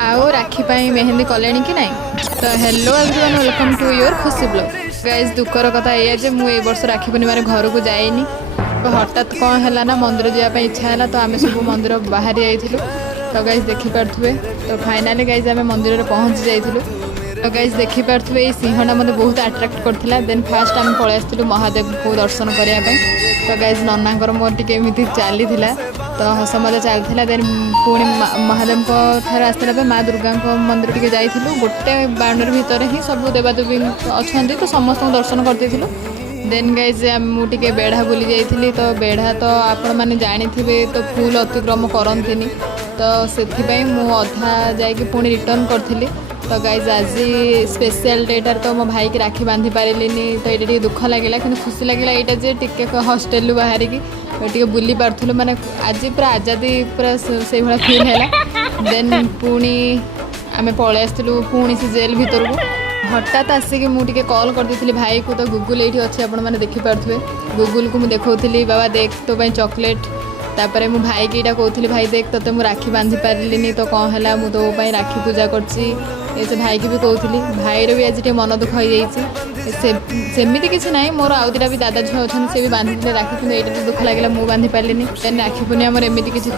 आओ राखी पाई मेहंदी कलेनी कि नहीं। तो hello everyone, welcome to your Khushi blog. Guys दुखर कथा या जे मु ए वर्ष राखी पूर्णिमार घर को जाइनी। तो हठात कौन है ना मंदिर जावाई इच्छा है तो आम सब मंदिर बाहरी जाइलु। तो गाइज देखिपे तो फाइनाली गाइज आम मंदिर पहुँची जाइलु। तो गाइज देखिपे ये सिंहटा मतलब बहुत अट्राक्ट करता। देन फास्ट आम पलि आसलु महादेव को दर्शन करने। तो गाइज ननांकर मोर टी एमती चली तो हस मजा चलता। देन पुणी महादेव ठार आसला माँ दुर्गा मंदिर टी जाइलु। गोटे बाउंडरी भितर ही सब देवादेवी अच्छा तो समस्त दर्शन करदेलु। देन गाइज मुझे बेढ़ा बुली जाइली। तो बेढ़ा तो आपण मैंने जानी तो फुल अतिक्रम करती तो से अधा जाकि पुणी रिटर्न करी। तो गाइज आज स्पेशल डेटार तो मो भाई की राखी बांधि पारिनी। तो ये दुख लगे कि खुशी लगे यहाँ जे टे हस्टेल बाहर टे बुली पार्थलु माने आज पूरा आजादी पूरा से भाया फिल है। देन पुणी आम पलि आसलु पुणी से जेल भीतर को। हठात आसिक मुझे कॉल कर दी भाई को। तो गूगल ये अच्छे आपने देखिपे गूगल को मुझे देखी बाबा देख तो चॉकलेट। तापर मो भाई की इटा कहती भाई देख तो मुझे राखी बांधि पारिनी तो कौन है मुझे तो राखी पूजा करसी। से भाई की भी कहती भाईर भी आज मन दुख हो सेमती किसी ना। मोर आउ दिटा भी दादा झील अच्छे से भी बांधि राखी कि ये दुख लगे मुझे बांधि पारे। राखी पूर्णिमा मोर एमती किसी